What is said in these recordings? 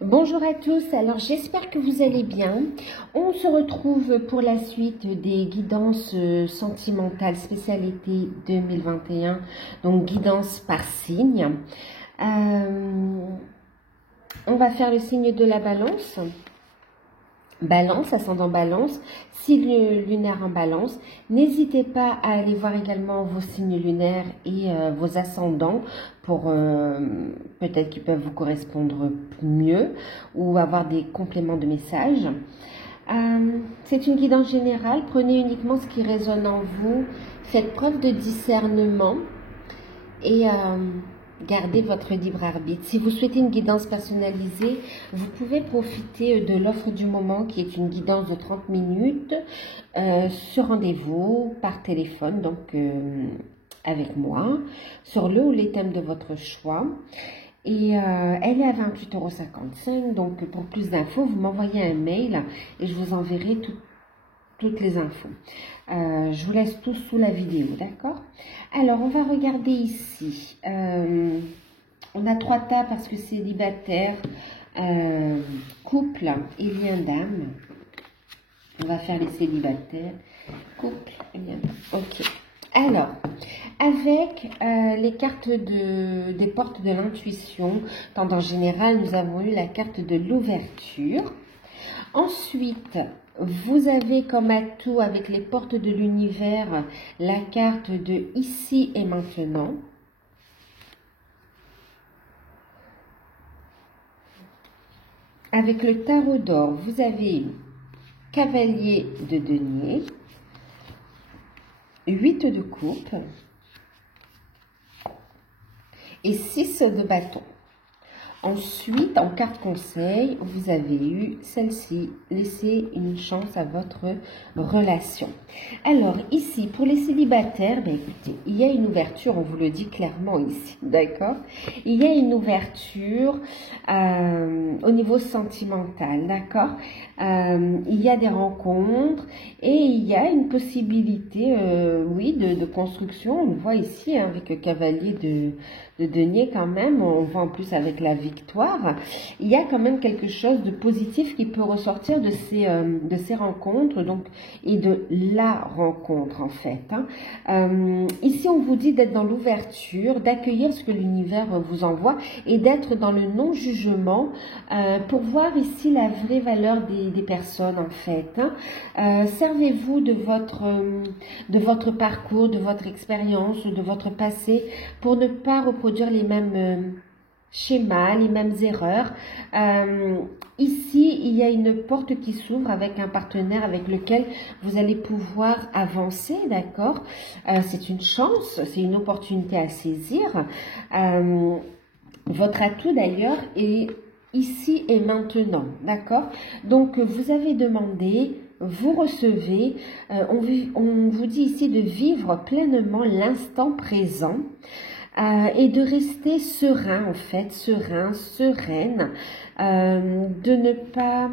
Bonjour à tous, alors j'espère que vous allez bien. On se retrouve pour la suite des guidances sentimentales spécialité 2021, donc guidance par signe. On va faire le signe de la balance. Balance, ascendant balance, signe lunaire en balance. N'hésitez pas à aller voir également vos signes lunaires et vos ascendants pour peut-être qu'ils peuvent vous correspondre mieux ou avoir des compléments de messages. C'est une guidance générale, prenez uniquement ce qui résonne en vous, faites preuve de discernement et gardez votre libre arbitre. Si vous souhaitez une guidance personnalisée, vous pouvez profiter de l'offre du moment qui est une guidance de 30 minutes sur rendez-vous par téléphone, donc avec moi, sur le ou les thèmes de votre choix. Et elle est à 28,55 €, donc pour plus d'infos, vous m'envoyez un mail et je vous enverrai toutes les infos. Je vous laisse tout sous la vidéo, d'accord? Alors, on va regarder ici. On a 3 tas parce que célibataire, couple et lien d'âme. On va faire les célibataires, couple et lien d'âme. Ok. Alors, avec les cartes des portes de l'intuition, tendance générale, nous avons eu la carte de l'ouverture. Ensuite, vous avez comme atout avec les portes de l'univers la carte de ici et maintenant. Avec le tarot d'or, vous avez cavalier de denier, 8 de coupe et 6 de bâton. Ensuite, en carte conseil, vous avez eu celle-ci, laissez une chance à votre relation. Alors ici, pour les célibataires, ben écoutez, il y a une ouverture, on vous le dit clairement ici, d'accord? Il y a une ouverture au niveau sentimental, d'accord? Il y a des rencontres et il y a une possibilité, oui, de construction. On le voit ici hein, avec le cavalier de denier quand même, on voit en plus avec la victoire, il y a quand même quelque chose de positif qui peut ressortir de ces rencontres, donc, et de la rencontre en fait. Hein. Ici, on vous dit d'être dans l'ouverture, d'accueillir ce que l'univers vous envoie et d'être dans le non-jugement pour voir ici la vraie valeur des personnes en fait. Hein. Servez-vous de votre parcours, de votre expérience, de votre passé pour ne pas reproduire les mêmes schémas, les mêmes erreurs. Ici, il y a une porte qui s'ouvre avec un partenaire avec lequel vous allez pouvoir avancer, d'accord? C'est une chance, c'est une opportunité à saisir. Votre atout d'ailleurs est ici et maintenant, d'accord? Donc, vous avez demandé, vous recevez, on vous dit ici de vivre pleinement l'instant présent. Et de rester serein en fait, sereine, de ne pas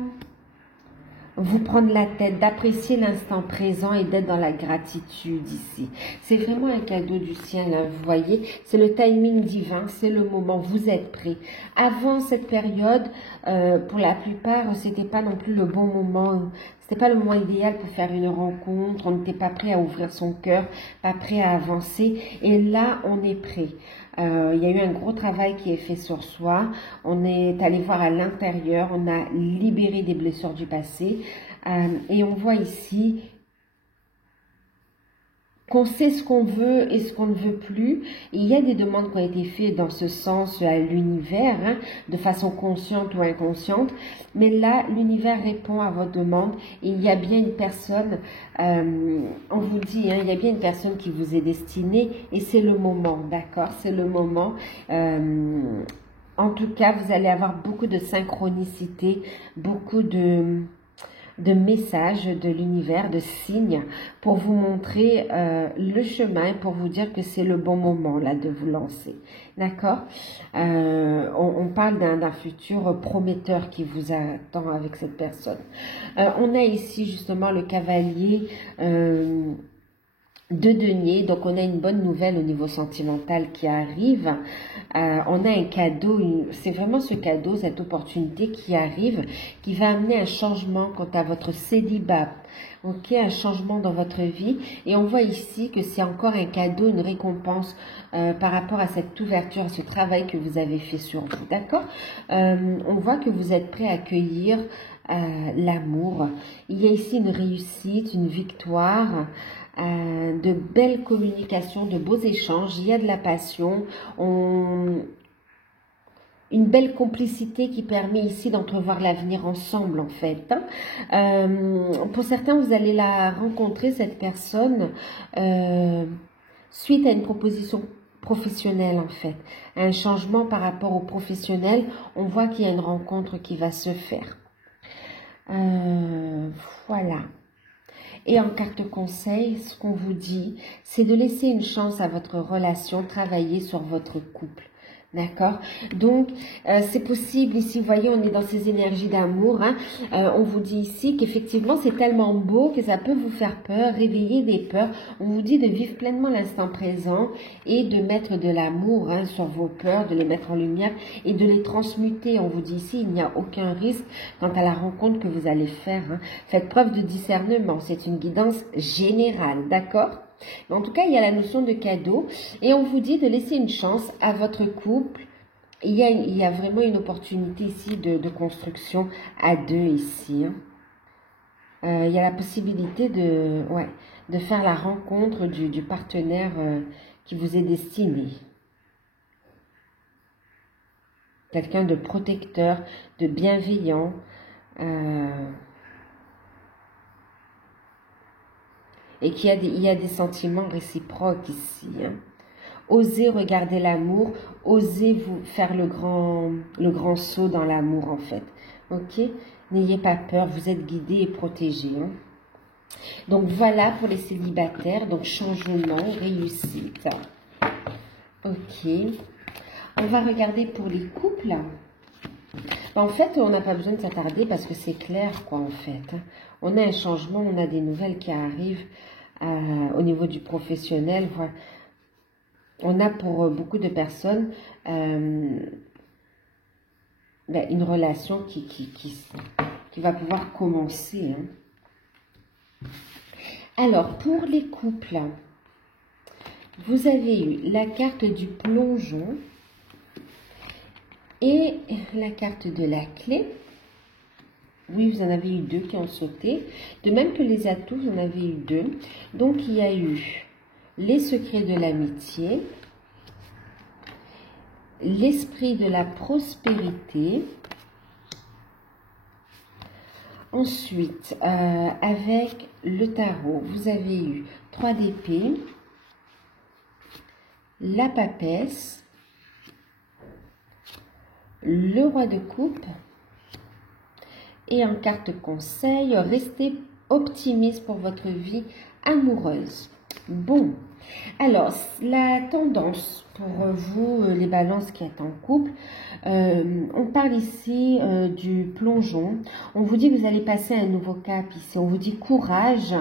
vous prendre la tête, d'apprécier l'instant présent et d'être dans la gratitude ici. C'est vraiment un cadeau du ciel, hein, vous voyez, c'est le timing divin, c'est le moment, vous êtes prêts. Avant cette période, pour la plupart, c'était pas non plus le bon moment, c'était pas le moment idéal pour faire une rencontre, on n'était pas prêt à ouvrir son cœur, pas prêt à avancer, et là, on est prêt. Il y a eu un gros travail qui est fait sur soi, on est allé voir à l'intérieur, on a libéré des blessures du passé et on voit ici qu'on sait ce qu'on veut et ce qu'on ne veut plus. Il y a des demandes qui ont été faites dans ce sens à l'univers, hein, de façon consciente ou inconsciente. Mais là, l'univers répond à votre demande. Et il y a bien une personne, on vous dit, hein, il y a bien une personne qui vous est destinée. Et c'est le moment, d'accord? C'est le moment. En tout cas, vous allez avoir beaucoup de synchronicité, beaucoup de messages de l'univers, de signes pour vous montrer le chemin, pour vous dire que c'est le bon moment là de vous lancer. D'accord? On parle d'un futur prometteur qui vous attend avec cette personne. On a ici justement le cavalier de denier, donc on a une bonne nouvelle au niveau sentimental qui arrive. On a un cadeau, c'est vraiment ce cadeau, cette opportunité qui arrive, qui va amener un changement quant à votre célibat. Ok, un changement dans votre vie. Et on voit ici que c'est encore un cadeau, une récompense par rapport à cette ouverture, à ce travail que vous avez fait sur vous. D'accord? On voit que vous êtes prêt à accueillir l'amour. Il y a ici une réussite, une victoire. De belles communications, de beaux échanges, il y a de la passion, une belle complicité qui permet ici d'entrevoir l'avenir ensemble en fait. Pour certains, vous allez la rencontrer, cette personne, suite à une proposition professionnelle en fait. Un changement par rapport au professionnel, on voit qu'il y a une rencontre qui va se faire. Voilà. Et en carte conseil, ce qu'on vous dit, c'est de laisser une chance à votre relation, travailler sur votre couple. D'accord? Donc, c'est possible, ici, vous voyez, on est dans ces énergies d'amour. Hein. On vous dit ici qu'effectivement, c'est tellement beau que ça peut vous faire peur, réveiller des peurs. On vous dit de vivre pleinement l'instant présent et de mettre de l'amour hein, sur vos peurs, de les mettre en lumière et de les transmuter. On vous dit ici, il n'y a aucun risque quant à la rencontre que vous allez faire. Hein. Faites preuve de discernement, c'est une guidance générale, d'accord? Mais en tout cas, il y a la notion de cadeau et on vous dit de laisser une chance à votre couple. Il y a vraiment une opportunité ici de construction à deux ici. Hein. Il y a la possibilité de faire la rencontre du partenaire qui vous est destiné. Quelqu'un de protecteur, de bienveillant. Et il y a des sentiments réciproques ici. Hein. Osez regarder l'amour, osez vous faire le grand saut dans l'amour en fait. Ok? N'ayez pas peur, vous êtes guidés et protégés. Hein. Donc voilà pour les célibataires, donc changement, réussite. Ok. On va regarder pour les couples. En fait, on n'a pas besoin de s'attarder parce que c'est clair, quoi, en fait. On a un changement, on a des nouvelles qui arrivent au niveau du professionnel. Voilà. On a pour beaucoup de personnes une relation qui va pouvoir commencer. Hein. Alors, pour les couples, vous avez eu la carte du plongeon et la carte de la clé. Oui, vous en avez eu deux qui ont sauté. De même que les atouts, vous en avez eu deux. Donc, il y a eu les secrets de l'amitié, l'esprit de la prospérité. Ensuite, avec le tarot, vous avez eu 3 d'épée, la papesse, le roi de coupe. Et en carte conseil, restez optimiste pour votre vie amoureuse. Bon, alors la tendance pour vous, les balances qui êtes en couple, on parle ici du plongeon. On vous dit que vous allez passer à un nouveau cap ici. On vous dit courage,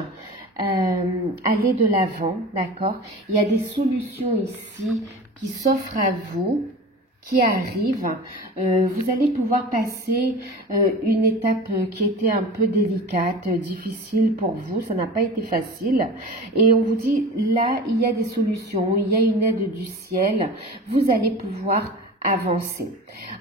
allez de l'avant, d'accord? Il y a des solutions ici qui s'offrent à vous, qui arrive, vous allez pouvoir passer une étape qui était un peu délicate, difficile pour vous, ça n'a pas été facile. Et on vous dit, là, il y a des solutions, il y a une aide du ciel, vous allez pouvoir avancer.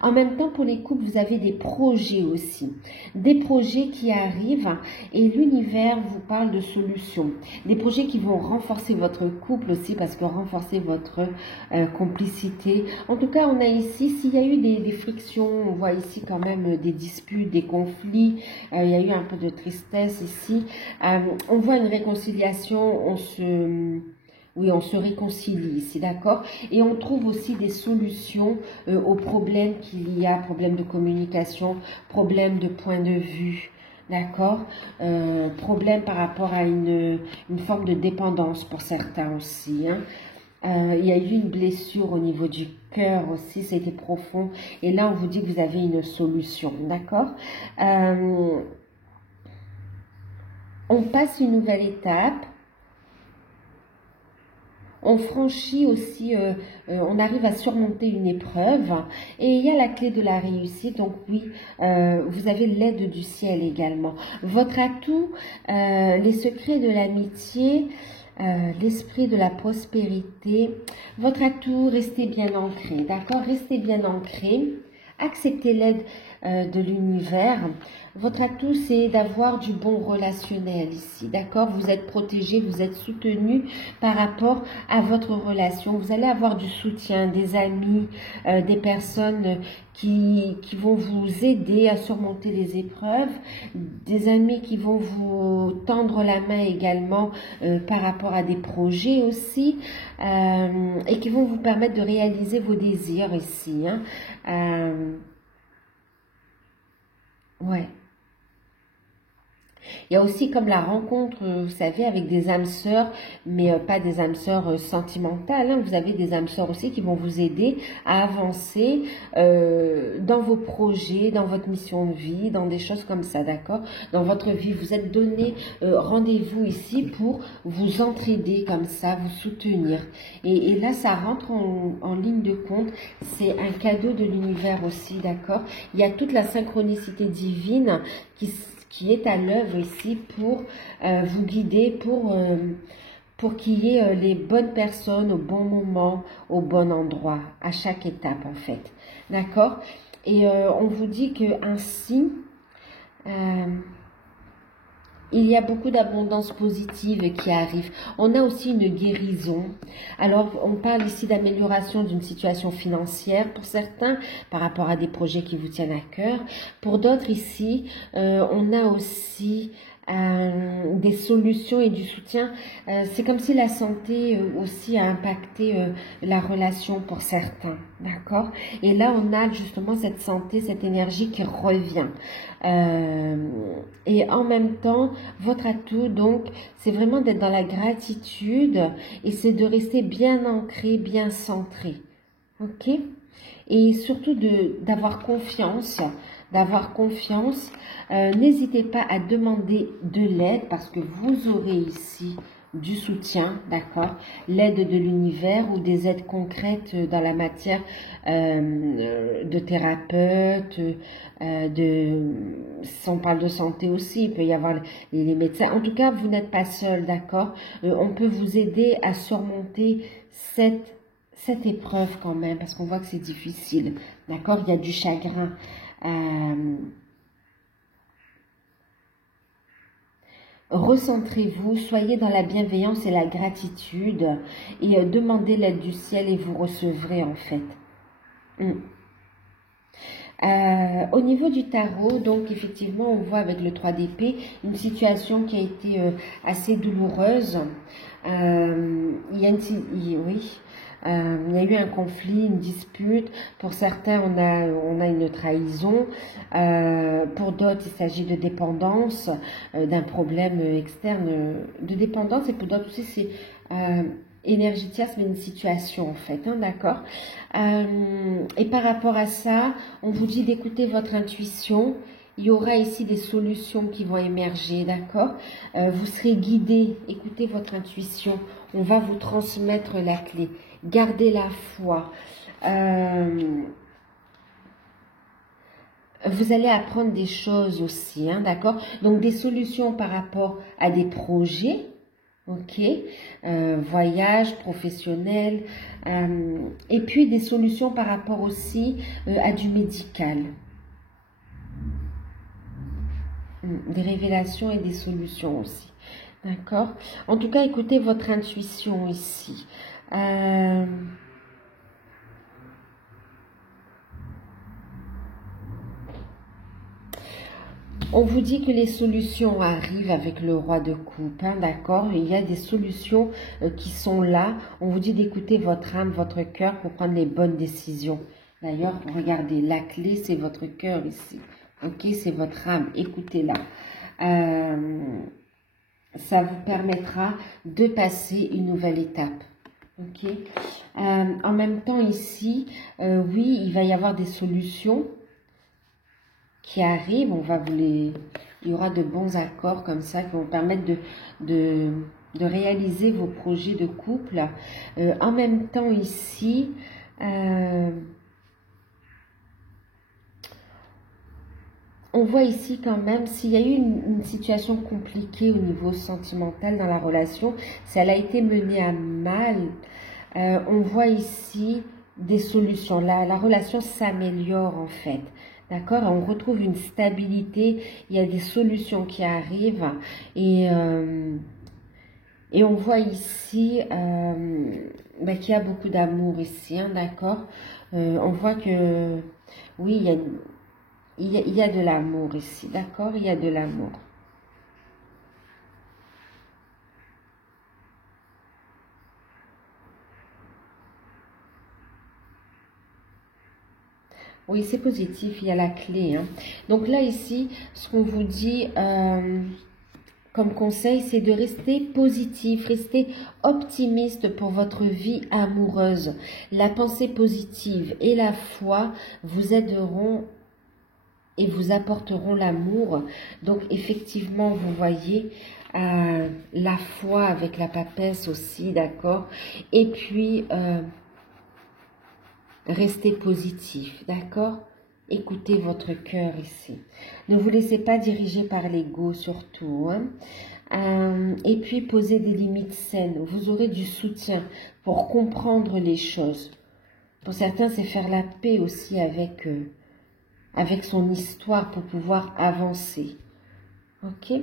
En même temps, pour les couples, vous avez des projets aussi. Des projets qui arrivent et l'univers vous parle de solutions. Des projets qui vont renforcer votre couple aussi parce que renforcer votre complicité. En tout cas, on a ici, s'il y a eu des frictions, on voit ici quand même des disputes, des conflits. Il y a eu un peu de tristesse ici. On voit une réconciliation, on se réconcilie ici, d'accord? Et on trouve aussi des solutions aux problèmes qu'il y a, problèmes de communication, problèmes de point de vue, d'accord? Problèmes par rapport à une forme de dépendance pour certains aussi, hein? Il y a eu une blessure au niveau du cœur aussi, c'était profond. Et là, on vous dit que vous avez une solution, d'accord? On passe une nouvelle étape. on franchit aussi, on arrive à surmonter une épreuve. Et il y a la clé de la réussite. Donc oui, vous avez l'aide du ciel également. Votre atout, les secrets de l'amitié, l'esprit de la prospérité. Votre atout, restez bien ancré, d'accord? Restez bien ancré. Acceptez l'aide de l'univers. Votre atout, c'est d'avoir du bon relationnel ici, d'accord? Vous êtes protégé, vous êtes soutenu par rapport à votre relation. Vous allez avoir du soutien, des amis, des personnes qui vont vous aider à surmonter les épreuves, des amis qui vont vous tendre la main également par rapport à des projets aussi, et qui vont vous permettre de réaliser vos désirs ici, hein. Ouais. Il y a aussi comme la rencontre, vous savez, avec des âmes sœurs, mais pas des âmes sœurs sentimentales, hein. Vous avez des âmes sœurs aussi qui vont vous aider à avancer dans vos projets, dans votre mission de vie, dans des choses comme ça, d'accord? Dans votre vie, vous êtes donné rendez-vous ici pour vous entraider comme ça, vous soutenir. Et là, ça rentre en ligne de compte. C'est un cadeau de l'univers aussi, d'accord? Il y a toute la synchronicité divine qui est à l'œuvre ici pour vous guider, pour qu'il y ait les bonnes personnes au bon moment, au bon endroit, à chaque étape en fait. D'accord? Et on vous dit que ainsi, il y a beaucoup d'abondance positive qui arrive. On a aussi une guérison. Alors, on parle ici d'amélioration d'une situation financière pour certains, par rapport à des projets qui vous tiennent à cœur. Pour d'autres ici, on a aussi des solutions et du soutien. C'est comme si la santé aussi a impacté la relation pour certains, d'accord? Et là, on a justement cette santé, cette énergie qui revient. Et en même temps, votre atout, donc, c'est vraiment d'être dans la gratitude et c'est de rester bien ancré, bien centré, ok? Et surtout d'avoir confiance. N'hésitez pas à demander de l'aide parce que vous aurez ici du soutien, d'accord, l'aide de l'univers ou des aides concrètes dans la matière de thérapeute, si on parle de santé aussi, il peut y avoir les médecins. En tout cas, vous n'êtes pas seul, d'accord, on peut vous aider à surmonter cette épreuve quand même, parce qu'on voit que c'est difficile, d'accord, il y a du chagrin. Recentrez-vous, soyez dans la bienveillance et la gratitude et demandez l'aide du ciel et vous recevrez en fait. Au niveau du tarot, donc effectivement, on voit avec le 3 d'épée une situation qui a été assez douloureuse. Il y a eu un conflit, une dispute. Pour certains, on a une trahison. Pour d'autres, il s'agit de dépendance, d'un problème externe de dépendance. Et pour d'autres aussi, c'est énergétique, mais une situation en fait, hein, d'accord. Et par rapport à ça, on vous dit d'écouter votre intuition. Il y aura ici des solutions qui vont émerger, d'accord. Vous serez guidé, écoutez votre intuition. On va vous transmettre la clé. Gardez la foi. Vous allez apprendre des choses aussi, hein, d'accord. Donc des solutions par rapport à des projets. Ok, voyage professionnel, et puis des solutions par rapport aussi à du médical. Des révélations et des solutions aussi. D'accord? En tout cas, écoutez votre intuition ici. On vous dit que les solutions arrivent avec le roi de coupe, hein, d'accord? Il y a des solutions qui sont là. On vous dit d'écouter votre âme, votre cœur pour prendre les bonnes décisions. D'ailleurs, regardez, la clé, c'est votre cœur ici. Ok, c'est votre âme, écoutez-la. Ça vous permettra de passer une nouvelle étape. Ok. En même temps, ici, oui, il va y avoir des solutions qui arrivent, il y aura de bons accords comme ça qui vont permettre de de réaliser vos projets de couple. En même temps ici, on voit ici quand même, s'il y a eu une situation compliquée au niveau sentimental dans la relation, si elle a été menée à mal, on voit ici des solutions. La relation s'améliore en fait. D'accord? On retrouve une stabilité, il y a des solutions qui arrivent et on voit ici qu'il y a beaucoup d'amour ici, hein, d'accord? On voit que, oui, il y a de l'amour ici, d'accord? Il y a de l'amour. Oui, c'est positif, il y a la clé, hein. Donc là, ici, ce qu'on vous dit comme conseil, c'est de rester positif, rester optimiste pour votre vie amoureuse. La pensée positive et la foi vous aideront et vous apporteront l'amour. Donc, effectivement, vous voyez la foi avec la papesse aussi, d'accord? Et puis, restez positif, d'accord? Écoutez votre cœur ici. Ne vous laissez pas diriger par l'ego surtout, hein? Et puis, posez des limites saines. Vous aurez du soutien pour comprendre les choses. Pour certains, c'est faire la paix aussi avec son histoire pour pouvoir avancer. Ok?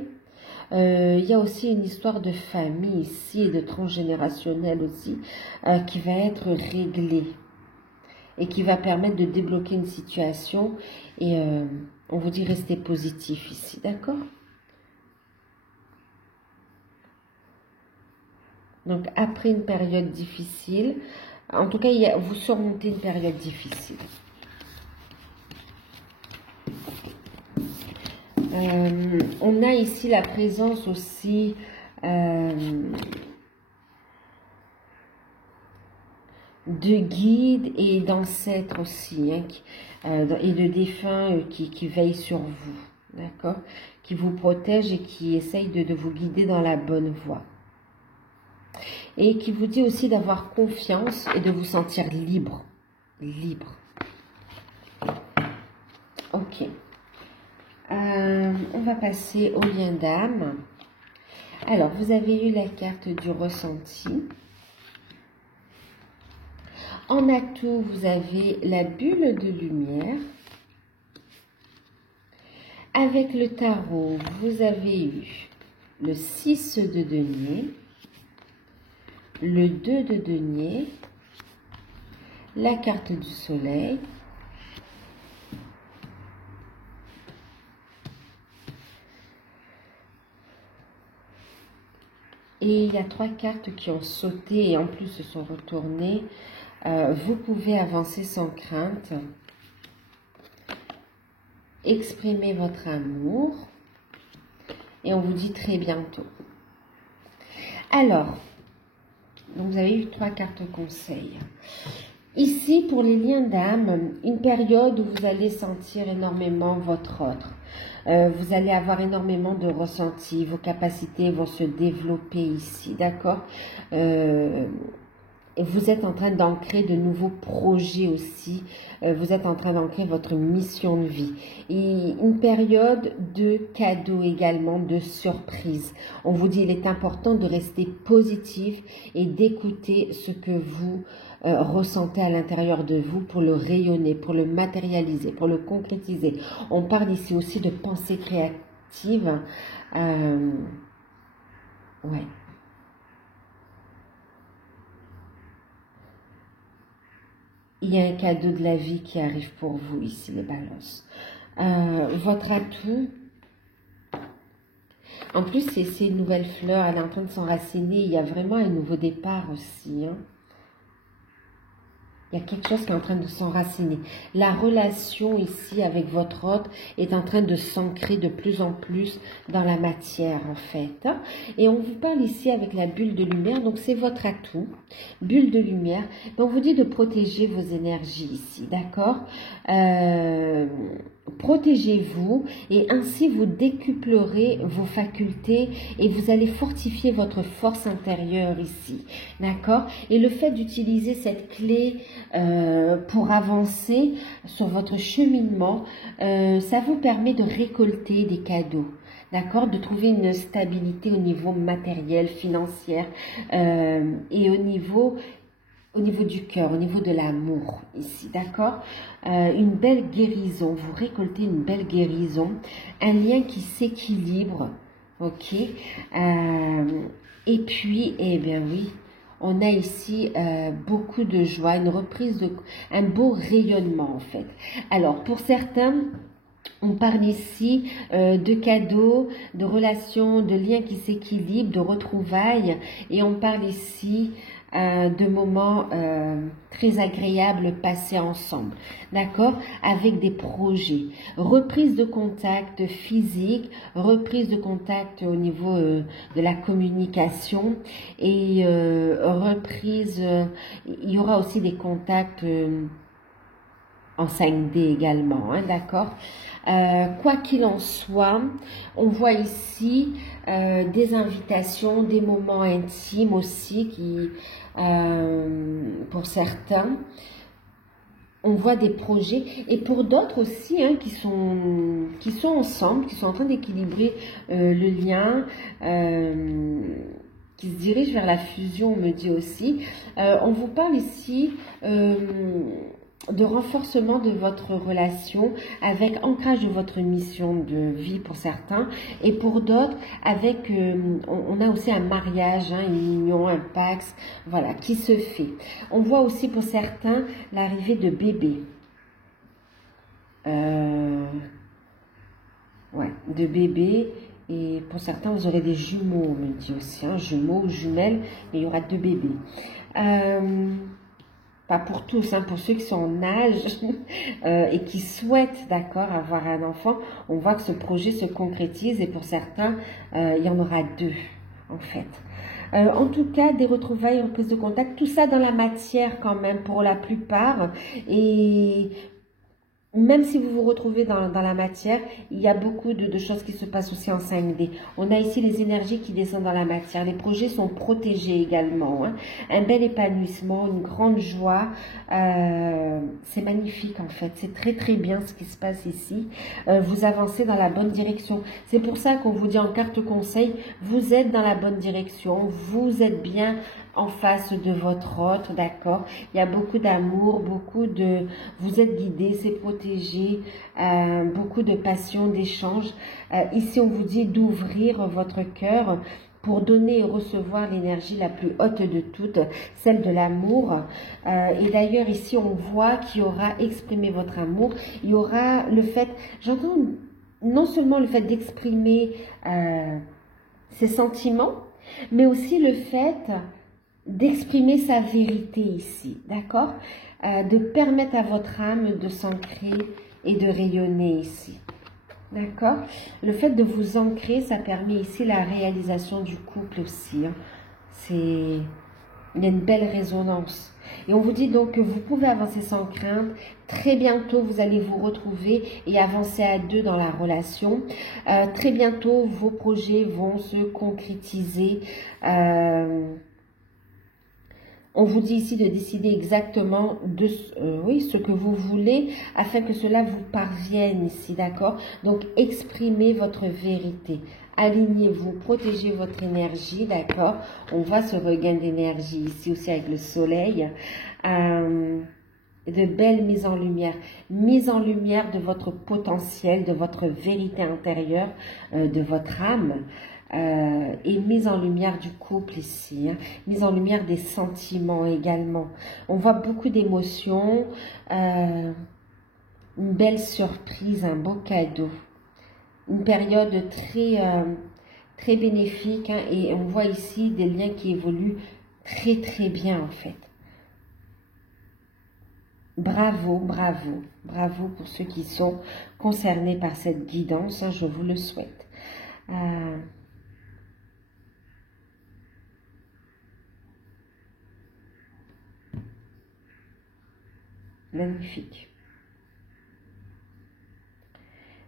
Il y a aussi une histoire de famille ici et de transgénérationnel aussi qui va être réglée et qui va permettre de débloquer une situation et on vous dit restez positif ici, d'accord? Donc après une période difficile, en tout cas vous surmontez une période difficile. On a ici la présence aussi de guides et d'ancêtres aussi, hein, et de défunts qui veillent sur vous, d'accord, qui vous protègent et qui essayent de vous guider dans la bonne voie. Et qui vous dit aussi d'avoir confiance et de vous sentir libre. Libre. Ok. On va passer au lien d'âme. Alors, vous avez eu la carte du ressenti. En atout, vous avez la bulle de lumière. Avec le tarot, vous avez eu le 6 de denier, le 2 de denier, la carte du soleil, et il y a 3 cartes qui ont sauté et en plus se sont retournées. Vous pouvez avancer sans crainte. Exprimez votre amour. Et on vous dit très bientôt. Alors, donc vous avez eu 3 cartes conseils. Ici, pour les liens d'âme, une période où vous allez sentir énormément votre autre. Vous allez avoir énormément de ressentis. Vos capacités vont se développer ici, d'accord? Et vous êtes en train d'ancrer de nouveaux projets aussi. Vous êtes en train d'ancrer votre mission de vie. Et une période de cadeaux également, de surprises. On vous dit, il est important de rester positif et d'écouter ce que vous ressentez à l'intérieur de vous pour le rayonner, pour le matérialiser, pour le concrétiser. On parle ici aussi de pensée créative. Ouais. Il y a un cadeau de la vie qui arrive pour vous ici, les balances. Votre atout, en plus, c'est une nouvelle fleur, elle est en train de s'enraciner. Il y a vraiment un nouveau départ aussi, hein. Il y a quelque chose qui est en train de s'enraciner. La relation ici avec votre hôte est en train de s'ancrer de plus en plus dans la matière en fait. Et on vous parle ici avec la bulle de lumière. Donc c'est votre atout, bulle de lumière. On vous dit de protéger vos énergies ici, d'accord? Protégez-vous et ainsi vous décuplerez vos facultés et vous allez fortifier votre force intérieure ici. D'accord? Et le fait d'utiliser cette clé pour avancer sur votre cheminement, ça vous permet de récolter des cadeaux. D'accord, de trouver une stabilité au niveau matériel, financier et au niveau du cœur, au niveau de l'amour ici, d'accord. Une belle guérison, vous récoltez une belle guérison, un lien qui s'équilibre, ok. Et puis, eh bien oui, on a ici beaucoup de joie, une reprise un beau rayonnement en fait. Alors pour certains, on parle ici de cadeaux, de relations, de liens qui s'équilibrent, de retrouvailles. Et on parle ici de moments très agréables passés ensemble. D'accord? Avec des projets. Reprise de contact physique, reprise de contact au niveau de la communication. Et reprise, il y aura aussi des contacts en 5D également, hein, d'accord. Quoi qu'il en soit, on voit ici des invitations, des moments intimes aussi qui, pour certains, on voit des projets et pour d'autres aussi hein, qui sont ensemble, qui sont en train d'équilibrer le lien, qui se dirigent vers la fusion, on me dit aussi. On vous parle ici de renforcement de votre relation avec ancrage de votre mission de vie pour certains et pour d'autres avec on a aussi un mariage, hein, une union, un pax, voilà, qui se fait. On voit aussi pour certains l'arrivée de bébés. Ouais, de bébés. Et pour certains, vous aurez des jumeaux, on me dit aussi, hein, jumeaux ou jumelles, mais il y aura 2 bébés. Pas pour tous, hein, pour ceux qui sont en âge et qui souhaitent, d'accord, avoir un enfant, on voit que ce projet se concrétise et pour certains, il y en aura 2, en fait. En tout cas, des retrouvailles, reprise de contact, tout ça dans la matière quand même pour la plupart. Et même si vous vous retrouvez dans la matière, il y a beaucoup de choses qui se passent aussi en 5D. On a ici les énergies qui descendent dans la matière. Les projets sont protégés également. Hein. Un bel épanouissement, une grande joie. C'est magnifique en fait. C'est très très bien ce qui se passe ici. Vous avancez dans la bonne direction. C'est pour ça qu'on vous dit en carte conseil, vous êtes dans la bonne direction. Vous êtes bien en face de votre hôte, d'accord. Il y a beaucoup d'amour, vous êtes guidé, c'est protégé, beaucoup de passion, d'échange. Ici, on vous dit d'ouvrir votre cœur pour donner et recevoir l'énergie la plus haute de toutes, celle de l'amour. Et d'ailleurs, ici, on voit qu'il y aura exprimé votre amour, il y aura le fait, j'entends non seulement le fait d'exprimer ses sentiments, mais aussi le fait d'exprimer sa vérité ici, d'accord, de permettre à votre âme de s'ancrer et de rayonner ici, d'accord. Le fait de vous ancrer, ça permet ici la réalisation du couple aussi, hein. Il y a une belle résonance. Et on vous dit donc que vous pouvez avancer sans crainte. Très bientôt, vous allez vous retrouver et avancer à 2 dans la relation. Très bientôt, vos projets vont se concrétiser. On vous dit ici de décider exactement de ce que vous voulez afin que cela vous parvienne ici, d'accord? Donc, exprimez votre vérité. Alignez-vous, protégez votre énergie, d'accord? On voit ce regain d'énergie ici aussi avec le soleil. De belles mises en lumière. Mise en lumière de votre potentiel, de votre vérité intérieure, de votre âme. Et mise en lumière du couple ici, hein, mise en lumière des sentiments également. On voit beaucoup d'émotions, une belle surprise, un beau cadeau, une période très bénéfique, hein, et on voit ici des liens qui évoluent très très bien en fait. Bravo, bravo, bravo pour ceux qui sont concernés par cette guidance, hein, je vous le souhaite. Magnifique.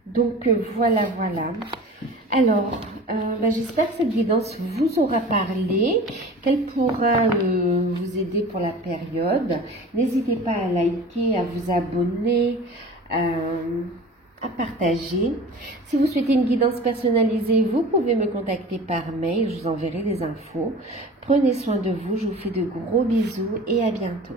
Donc voilà. Alors, j'espère que cette guidance vous aura parlé, qu'elle pourra vous aider pour la période. N'hésitez pas à liker, à vous abonner, à partager. Si vous souhaitez une guidance personnalisée, vous pouvez me contacter par mail, je vous enverrai les infos. Prenez soin de vous, je vous fais de gros bisous et à bientôt.